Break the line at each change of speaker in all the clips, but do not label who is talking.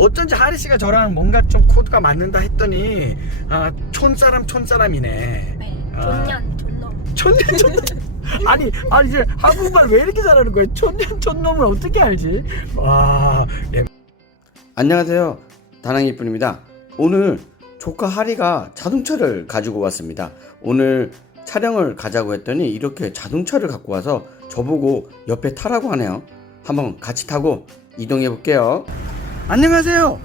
어쩐지 하리 씨가 저랑 뭔가 좀 코드가 맞는다 했더니 아, 촌사람 촌사람이네.
네.
아.
존년 존놈.
촌년 촌놈. 아니 아니 이제 한국말 왜 이렇게 잘하는 거예요? 촌년 촌놈을 어떻게 알지? 와. 예.
안녕하세요. 다낭이 뿐입니다. 오늘 조카 하리가 자동차를 가지고 왔습니다. 오늘 촬영을 가자고 했더니 이렇게 자동차를 갖고 와서 저보고 옆에 타라고 하네요. 한번 같이 타고 이동해 볼게요.
안녕하세요.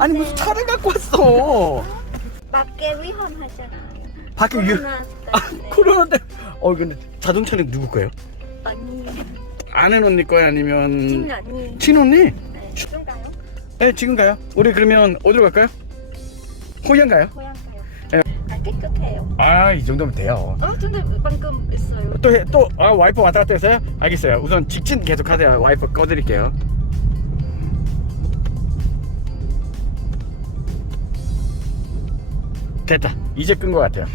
아니 무슨 차를 갖고 왔어?
밖에 위험하잖아요.
밖에 유
코로나
아,
때문에.
코로나 때. 어 근데 자동차는 누구 거예요?
언니,
아는 언니 거야 아니면
진 언니.
친언니?
네. 좀 가요?
네 지금 가요. 우리 그러면 어디로 갈까요? 호양 가요?
고향 가요.
네.
아 깨끗해요.
아 이 정도면 돼요.
어 근데 방금 있어요.
또또아 와이프 왔다 갔다 했어요? 알겠어요. 우선 직진 계속 하세요. 와이프 꺼드릴게요. 됐다. 이제 끈 것 같아요.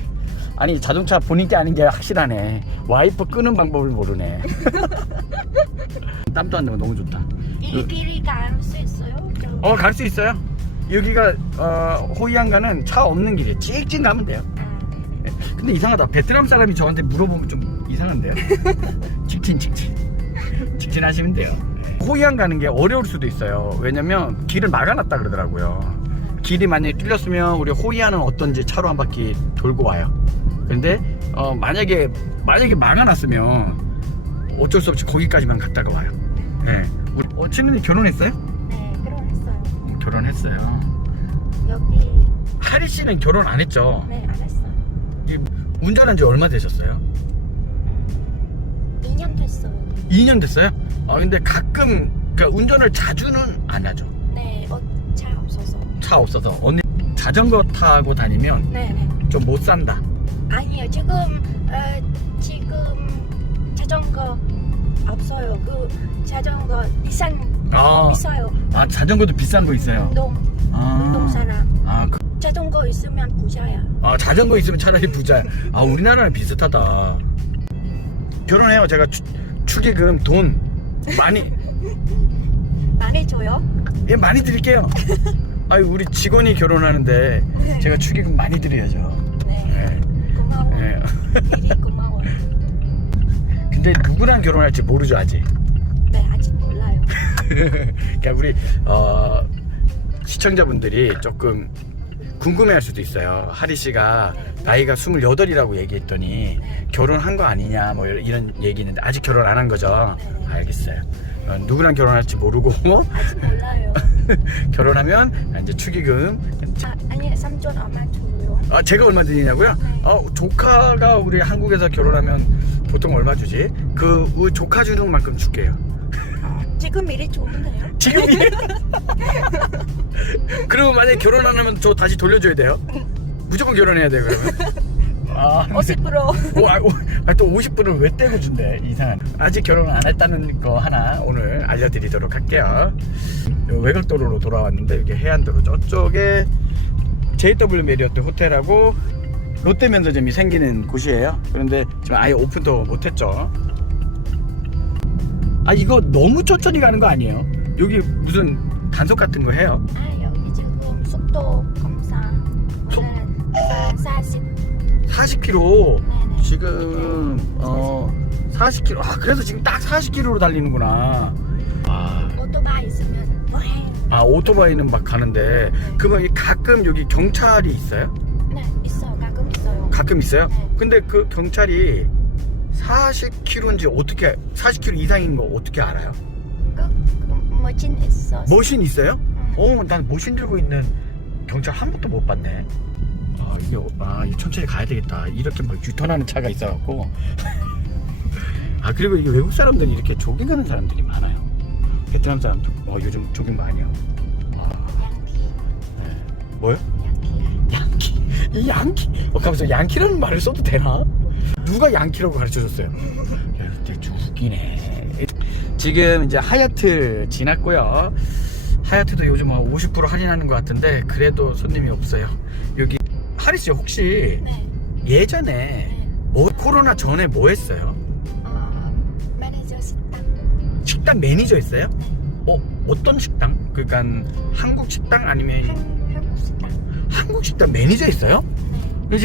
아니 자동차 본인 게 아닌 게 확실하네. 와이프 끄는 방법을 모르네. 땀도 안 나고 너무 좋다.
이 길이 갈수 있어요? 저-
어갈 수 있어요. 여기가 어, 호이안가는 차 없는 길이에요. 찍찍 가면 돼요.
아, 네.
근데 이상하다. 베트남 사람이 저한테 물어보면 좀 이상한데요. 직진 직진 직진 하시면 돼요. 호이안 가는 게 어려울 수도 있어요. 왜냐면 길을 막아놨다 그러더라고요. 길이 만약에 뚫렸으면 우리 호이안은 어떤지 차로 한 바퀴 돌고 와요. 근데 어, 만약에 만약에 막아놨으면 어쩔 수 없이 거기까지만 갔다가 와요. 네. 우리 어, 친구님 결혼했어요?
네, 결혼했어요.
음, 결혼했어요.
여기
하리 씨는 결혼 안 했죠?
네, 안 했어요.
이 운전한 지 얼마 되셨어요?
2년 됐어요.
2년 됐어요? 아 근데 가끔 그러니까 운전을 자주는 안 하죠.
차 없어서.
언니 자전거 타고 다니면
네, 네.
좀 못 산다.
아니요, 지금 어, 지금 자전거 없어요. 그 자전거 비싼
아.
거 비싸요.
아 자전거도 비싼 거 있어요.
운동
아,
운동사나
아, 그-
자전거 있으면 부자야.
아 자전거 있으면 차라리 부자. 아 우리나라랑 비슷하다. 결혼해요. 제가 추, 축의금 돈 많이
많이 줘요?
예 많이 드릴게요. 아니 우리 직원이 결혼하는데 제가 축의금 많이 드려야죠.
네.
예.
고마워.
예.
미리 고마워.
근데 누구랑 결혼할지 모르죠 아직.
네, 아직 몰라요.
그러니까 우리 어, 시청자분들이 조금 궁금해할 수도 있어요. 하리 씨가 나이가 28이라고 얘기했더니 결혼한 거 아니냐 뭐 이런 얘기 있는데 아직 결혼 안 한 거죠? 알겠어요. 어, 누구랑 결혼할지 모르고
아직 몰라요.
결혼하면 이제 축의금
아, 아니, 삼촌 엄마 줘요.
아 제가 얼마 드리냐고요? 어, 조카가 우리 한국에서 결혼하면 보통 얼마 주지? 그 우리 조카 주는 만큼 줄게요.
지금 미리 돼요?
지금이 그리고 만약에 결혼 안 하면 저 다시 돌려줘야 돼요 무조건 결혼해야 돼요 그러면 아,
50%.
오, 아, 오, 아, 또 50분을 왜 떼고 준대 이상한 아직 결혼 안 했다는 거 하나 오늘 알려드리도록 할게요 요 외곽도로로 돌아왔는데 여기 해안도로 저쪽에 JW 메리어트 호텔하고 롯데면서점이 생기는 곳이에요 그런데 지금 아예 오픈도 못했죠 아 이거 너무 천천히 가는 거 아니에요? 여기 무슨 단속 같은 거 해요?
아, 여기 지금 속도 검사.
속-
오늘은 40.
40km
네네.
지금 어 40km 아 그래서 지금 딱 40km로 달리는구나 아,
오토바이 있으면 어헤.
아 오토바이는 막 가는데 그러면 이 가끔 여기 경찰이 있어요?
네, 있어요. 가끔 있어요.
가끔 있어요?
네.
근데 그 경찰이 40km인지 어떻게 40km 이상인 거 어떻게 알아요?
그, 그 머신 있어.
머신 있어요?
응.
어, 난 머신 들고 있는 경찰 한 번도 못 봤네. 아, 이게, 아, 이거 천천히 가야 되겠다. 이렇게 막 유턴하는 차가 있어갖고. 아, 그리고 이게 외국 사람들이 이렇게 조깅하는 사람들이 많아요. 베트남 사람도, 어, 요즘 조깅 많이 하고. 아, 네. 뭐요?
양키.
양키. 이 양키. 어, 가면서 양키라는 말을 써도 되나? 누가 양키라고 가르쳐 줬어요? 야, 진짜 웃기네. 지금 이제 하얏트 지났고요. 하얏트도 요즘 한 50% 할인하는 것 같은데 그래도 손님이 없어요. 여기 하리 씨 혹시
네.
예전에
네.
뭐 코로나 전에 뭐 했어요?
어, 매니저 식당.
식당 매니저 했어요? 어 어떤 식당? 그 그러니까 한국 식당 아니면
한 한국 식당.
한국 식당 매니저 있어요?
네.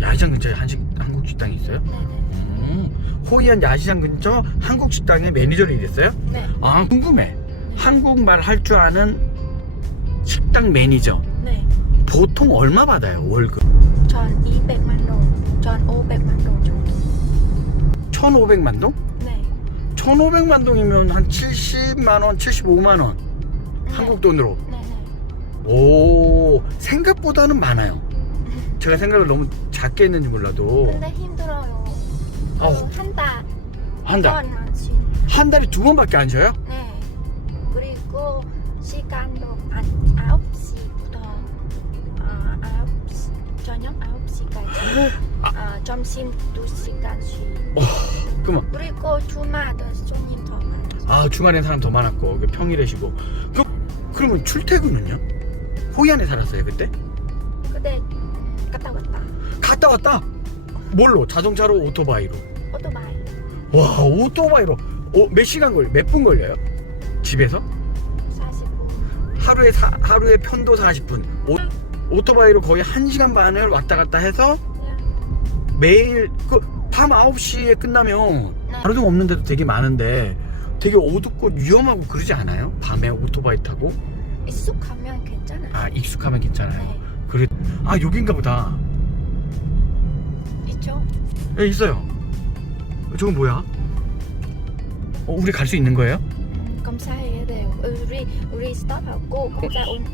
야시장 근처에 한식 한국 식당이 있어요?
네, 네.
음, 호이안 야시장 근처 한국 식당에 매니저를 일했어요?
네.
아 궁금해. 한국말 할 줄 아는 식당 매니저
네.
보통 얼마 받아요 월급?
전 200만 동, 전 500만 동 정도.
1,500만 동?
네.
1,500만 동이면 한 70만 원, 75만 원
네.
한국 돈으로.
네, 네.
오 생각보다는 많아요. 제가 생각을 너무 작게 했는지 몰라도
근데 힘들어요.
아우.
한 달.
한 달. 한 달에 두 번밖에 안 쉬어요?
네. 그리고 시간도 저녁 9시까지 아, 점심 2시간 쉬.
그러면
그리고 주말도 손님 더 많아요.
아 주말엔 사람 더 많았고 그 평일에 쉬고 그, 그러면 출퇴근은요? 호이안에 살았어요 그때?
근데 음, 갔다 왔다.
갔다 왔다? 뭘로? 자동차로 오토바이로
오토바이
와 오토바이로 어, 몇 시간 걸려? 몇 분 걸려요? 집에서?
40분.
하루에 사, 하루에 편도 40분 오, 오토바이로 거의 1시간 반을 왔다 갔다 해서 매일 그밤 9시에 끝나면
네.
가로등 없는 데도 되게 많은데 되게 어둡고 위험하고 그러지 않아요? 밤에 오토바이 타고?
익숙하면 괜찮아요.
아 익숙하면 괜찮아요
네.
그래 아 여긴가 보다
있죠?
예 있어요 저건 뭐야? 어, 우리 갈 수 있는 거예요?
음, 검사해야 돼요. 우리 우리 스탑하고 검사 온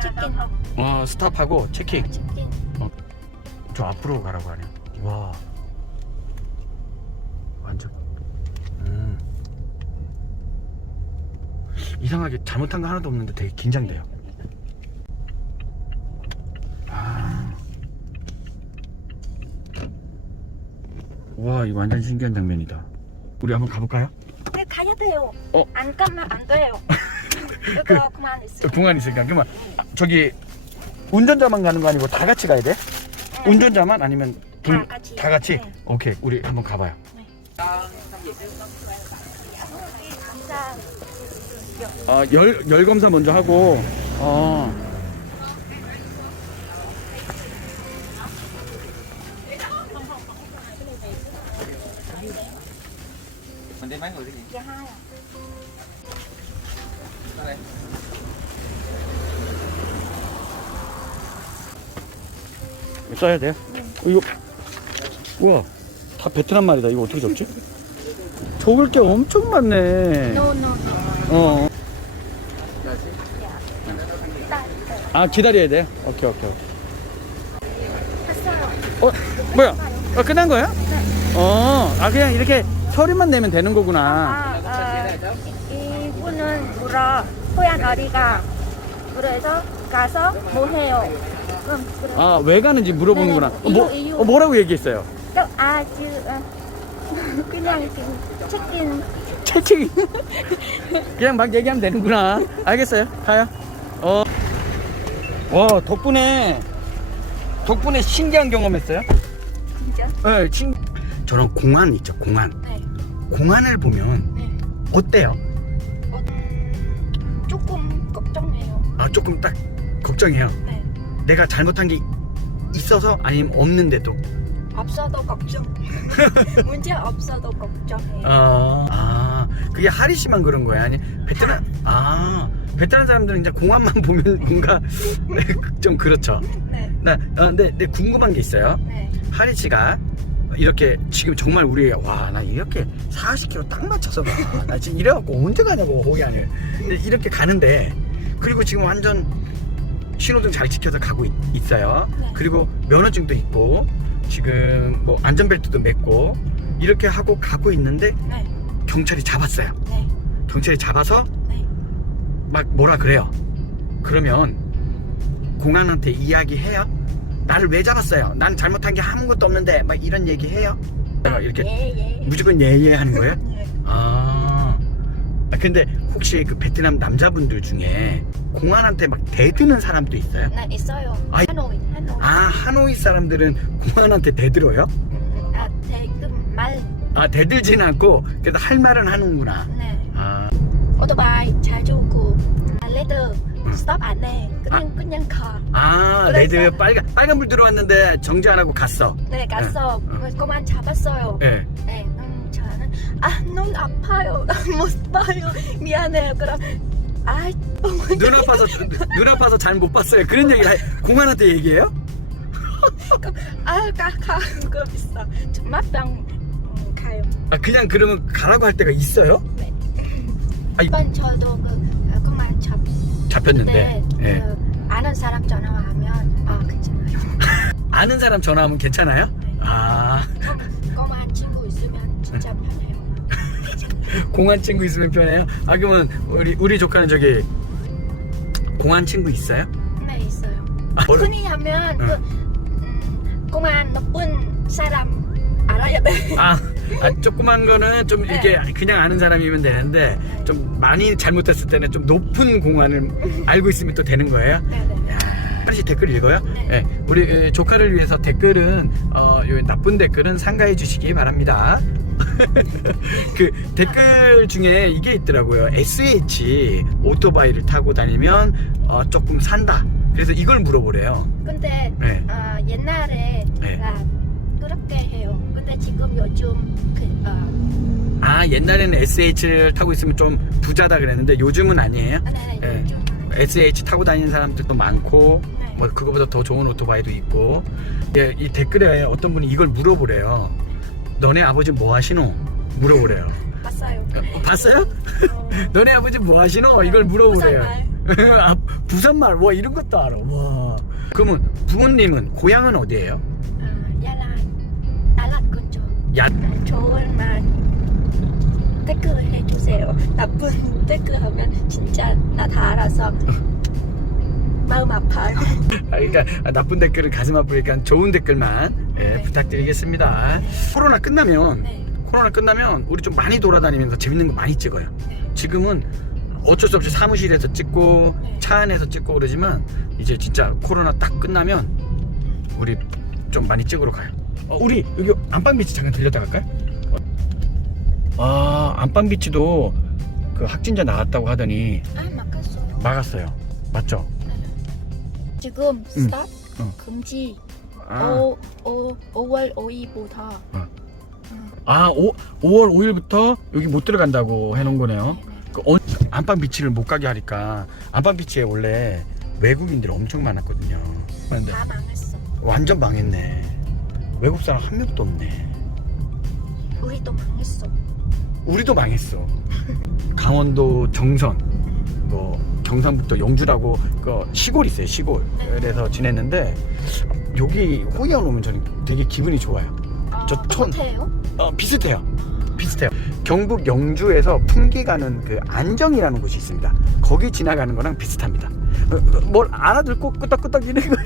치킨
아 스탑하고 체킹
치킨.
저 앞으로 가라고 하네요 와 완전 음. 이상하게 잘못한 거 하나도 없는데 되게 긴장돼요 아. 와 이거 완전 신기한 장면이다 우리 한번 가볼까요?
네 가야 돼요.
어?
안 가면 안 돼요.
그-
이거 그만 있어.
공간 있으니까 그러면 저기 운전자만 가는 거 아니고 다 같이 가야 돼? 운전자만 아니면 둘-
다 같이.
다 같이?
네.
오케이 우리 한번 가봐요
감사.
아, 열, 열 검사 먼저 하고, 어. 써야 돼요? 어, 이거, 우와, 다 베트남 말이다. 이거 어떻게 적지? 적을 게 엄청 많네.
No no no.
어.
딱.
아, 기다려야 돼? 오케이, 오케이.
했어요.
어, 뭐야? 아, 끝난 거야? 어, 아, 그냥 이렇게 서류만 내면 되는 거구나.
아, 아 이- 이분은 물어 호양 어디가 그래서 가서 뭐 해요? 그래.
아, 왜 가는지 물어보는구나. 어, 뭐,
이유, 이유.
어, 뭐라고 얘기했어요?
또, 아, 지금 아, 그냥 지금 치킨
채찍이 그냥 막 얘기하면 되는구나 알겠어요 가요 어. 와 덕분에 덕분에 신기한 경험했어요
진짜?
네, 친... 저런 공안 있죠 공안
네.
공안을 보면
네.
어때요?
어, 음, 조금 걱정해요.
아 조금 딱 걱정해요
네.
내가 잘못한 게 있어서 아니면 없는데도
없어도 걱정. 문제 없어도 걱정해요.
아, 아 그게 하리 씨만 그런 거야 아니 베트남 아 베트남 사람들은 이제 공안만 보면 뭔가 네, 좀 그렇죠
네.
나, 아, 근데, 근데 궁금한 게 있어요.
네.
하리 씨가 이렇게 지금 정말 우리 와 나 이렇게 40km 딱 맞춰서 가. 나 지금 이래갖고 언제 가냐고 호기안을 근데 이렇게 가는데 그리고 지금 완전 신호등 잘 지켜서 가고 있, 어요
네.
그리고 면허증도 있고 지금 뭐 안전벨트도 맸고 이렇게 하고 가고 있는데
네.
경찰이 잡았어요.
네.
경찰이 잡아서
네.
막 뭐라 그래요. 그러면 공안한테 이야기해요. 나를 왜 잡았어요? 난 잘못한 게 아무것도 없는데 막 이런 얘기 해요. 이렇게
예, 예.
무조건 예예 하는 거예요?
예.
아. 아, 근데 혹시 그 베트남 남자분들 중에 공안한테 막 대드는 사람도 있어요?
네, 있어요.
아이.
하노이, 하노이.
아 하노이 사람들은 공안한테 대들어요?
음, 아, 대금 말.
아 대들지는 않고 그래도 할 말은 하는구나.
네.
아
오토바이 잘 주고 레드 스톱 안 해. 그냥 그냥 가.
아
그래서-
레드 빨간 빨간 불 들어왔는데 정지 안 하고 갔어.
네, 갔어.
응.
그만 잡았어요.
예.
네, 아, 눈 아파요. 못 봐요. 미안해요. 그럼 아,
눈 아파서 눈 아파서 잘 못 봤어요. 그런 얘기 공안한테 얘기해요?
아, 가, 가. 그럼 있어. 정말병 음, 가요.
아 그냥 그러면 가라고 할 때가 있어요?
네.
아이.
이번 저도 그 어, 그만 잡.
잡혔는데.
때
예.
그 아는 사람 전화하면 아 괜찮아요.
아는 사람 전화하면 괜찮아요?
네. 아그
공안 친구 있으면 편해요. 아 그러면 우리 우리 조카는 저기 공안 친구 있어요?
네 있어요.
아, 뭘-
흔히 하면
응.
그 음, 그만 나쁜 사람 알아야 돼.
아, 아 조그만 거는 좀
네.
이렇게 그냥 아는 사람이면 되는데 좀 많이 잘못했을 때는 좀 높은 공안을 알고 있으면 또 되는 거예요.
네네.
하나씩 댓글 읽어요?
네.
예, 우리 에, 조카를 위해서 댓글은 어, 요 나쁜 댓글은 상가해 주시기 바랍니다. 그 댓글 중에 이게 있더라고요. SH 오토바이를 타고 다니면 어, 조금 산다. 그래서 이걸 물어보래요.
근데
네.
어, 옛날에
네.
나 그렇게 해요. 근데 지금 요즘 그, 어,
아 옛날에는 SH를 타고 있으면 좀 부자다 그랬는데 요즘은 아니에요.
아, 네,
네.
요즘
SH 타고 다니는 사람들도 많고
네.
뭐 그거보다 더 좋은 오토바이도 있고 예, 이 댓글에 어떤 분이 이걸 물어보래요. 너네 아버지 뭐 하시노? 물어보래요.
봤어요.
어, 봤어요?
어,
너네 아버지 뭐 하시노? 이걸 물어보래요.
부산말.
아, 부산말 와 이런 것도 알아. 와. 그러면 부모님은 고향은 어디예요?
아, 야란 야란 근처.
야.
좋은 말 댓글 해주세요. 나쁜 댓글 하면 진짜 나 다 알아서 마음 아파요.
아, 그러니까 아, 나쁜 댓글은 가슴 아프니까 좋은 댓글만 예,
네.
부탁드리겠습니다. 코로나 끝나면
네.
코로나 끝나면 우리 좀 많이 돌아다니면서 재밌는 거 많이 찍어요.
네.
지금은 어쩔 수 없이 사무실에서 찍고
네.
차 안에서 찍고 그러지만 이제 진짜 코로나 딱 끝나면 우리 좀 많이 찍으러 가요. 어, 우리 여기 안방비치 잠깐 들렸다 갈까요? 아 안방비치도 그 확진자 나왔다고 하더니
아 막았어요.
막았어요. 맞죠?
지금 스탑
응.
금지
아,
오, 오, 5월 5일부터
어. 아 오, 5월 5일부터 여기 못 들어간다고 해놓은 거네요. 그 어, 안방 비치를 못 가게 하니까 안방 비치에 원래 외국인들이 엄청 많았거든요. 근데
다 망했어.
완전 망했네. 외국 사람 한 명도 없네.
우리도 망했어.
우리도 망했어. 강원도 정선, 뭐 경상북도 영주라고 그 시골 있어요 시골.
네.
그래서 지냈는데 여기 호이안 오면 저는 되게 기분이 좋아요.
아,
저 천-
똑같아요?
어, 비슷해요. 비슷해요. 경북 영주에서 풍기 가는 그 안정이라는 곳이 있습니다. 거기 지나가는 거랑 비슷합니다. 어, 어, 뭘 알아듣고 끄덕끄덕 이는 거.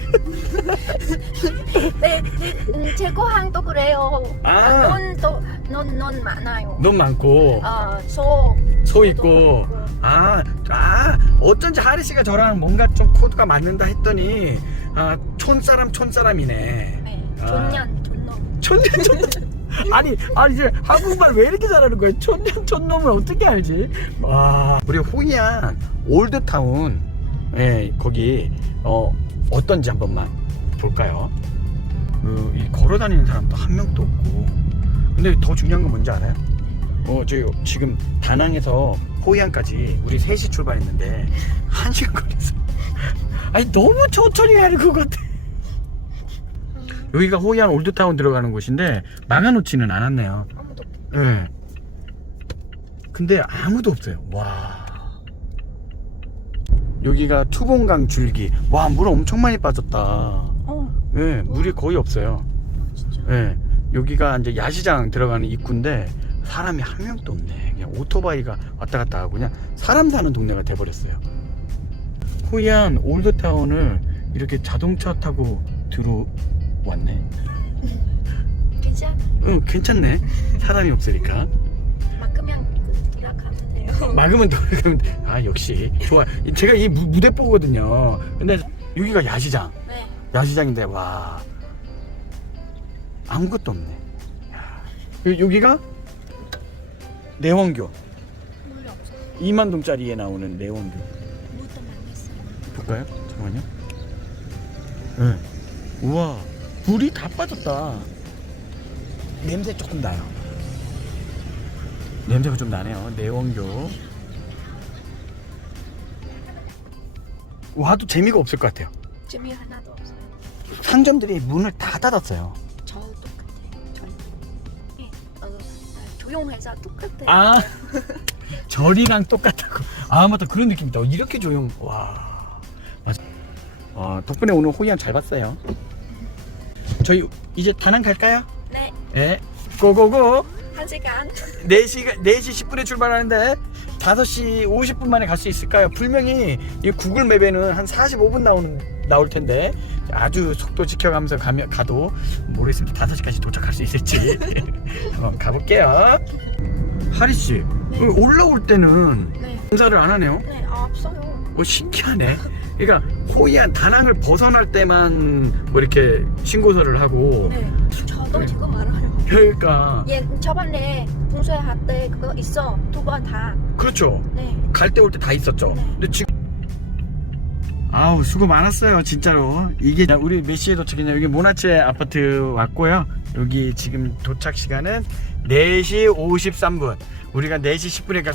네, 네 음, 제 고향도 그래요.
아.
논도 논, 논 많아요.
너무 많고
아, 소.
소 있고 아, 아 어쩐지 하리 씨가 저랑 뭔가 좀 코드가 맞는다 했더니 아, 촌사람 촌사람이네.
네,
아.
존년, 존놈.
촌년 촌 아니 아니 이제 한국말 왜 이렇게 잘하는 거야? 촌년 촌놈을 어떻게 알지? 와 우리 호이안 올드타운 예 거기 어 어떤지 한 번만 볼까요? 그, 이 걸어다니는 사람도 한 명도 없고 근데 더 중요한 건 뭔지 알아요? 어, 저 지금 다낭에서 호이안까지 우리 3시 출발했는데 1시간 걸렸어. 아니 너무 천천히 가는 것 같아. 여기가 호이안 올드타운 들어가는 곳인데 막아놓지는 않았네요.
아무도
예. 근데 아무도 없어요. 와. 여기가 투봉강 줄기. 와, 물 엄청 많이 빠졌다.
어,
예, 물이 거의 없어요.
진짜.
예. 여기가 이제 야시장 들어가는 입구인데 사람이 한 명도 없네. 그냥 오토바이가 왔다 갔다 하고 그냥 사람 사는 동네가 돼 버렸어요. 호이안 올드타운을 이렇게 자동차 타고 들어왔네.
괜찮아.
응, 괜찮네. 사람이 없으니까.
막으면 그 돌아가면 돼요.
막으면 돌아가면 돼. 아, 역시. 좋아. 제가 이 무, 무대 보거든요. 근데 여기가 야시장.
네.
야시장인데, 와. 아무것도 없네. 야. 여기가 내원교.
물이 없어.
2만 동짜리에 나오는 내원교. 볼까요? 잠깐만요. 네. 우와, 불이 다 빠졌다. 냄새 조금 나요. 냄새가 좀 나네요. 내원교. 와도 재미가 없을 것 같아요.
재미 하나도 없어요.
상점들이 문을 다 닫았어요.
저 똑같아. 전. 예, 나도 조용해서 똑같아.
아, 절이랑 똑같다고. 아, 맞다. 그런 느낌이다. 이렇게 조용. 와. 아, 덕분에 오늘 호이안 잘 봤어요. 저희 이제 다낭 갈까요?
네,
예. 고고고.
한 시간.
4시, 4시 10분에 출발하는데 5시 50분 만에 갈 수 있을까요? 분명히 이 구글 맵에는 한 45분 나오는, 나올 텐데 아주 속도 지켜가면서 가면, 가도 모르겠습니다. 5시까지 도착할 수 있을지. 한번 가볼게요. 하리씨,
네.
올라올 때는
네,
공사를 안 하네요?
네, 아, 없어요.
뭐 신기하네. 그러니까 호이안 다낭을 벗어날 때만 뭐 이렇게 신고서를 하고.
네, 저도 지금 알아요.
그러니까.
예, 저번에 봉쇄 할 때 그거 있어. 두 번 다.
그렇죠.
네,
갈 때 올 때 다 있었죠.
네.
근데 지금 아우 수고 많았어요 진짜로. 이게 우리 몇 시에 도착했냐. 여기 모나체 아파트 왔고요. 여기 지금 도착 시간은 4시 53분. 우리가 4시 10분이니까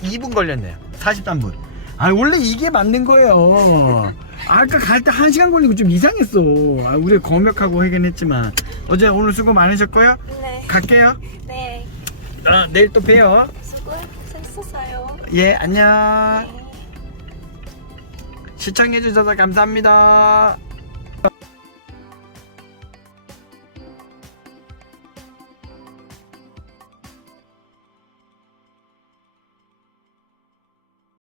42분 걸렸네요. 43분 아 원래 이게 맞는 거예요 아까 갈때 1시간 걸리고 좀 이상했어 아, 우리 검역하고 하긴 했지만 어제 오늘 수고 많으셨고요
네,
갈게요
네.
아, 내일 또 봬요
수고하셨어요.
예 안녕
네.
시청해주셔서 감사합니다.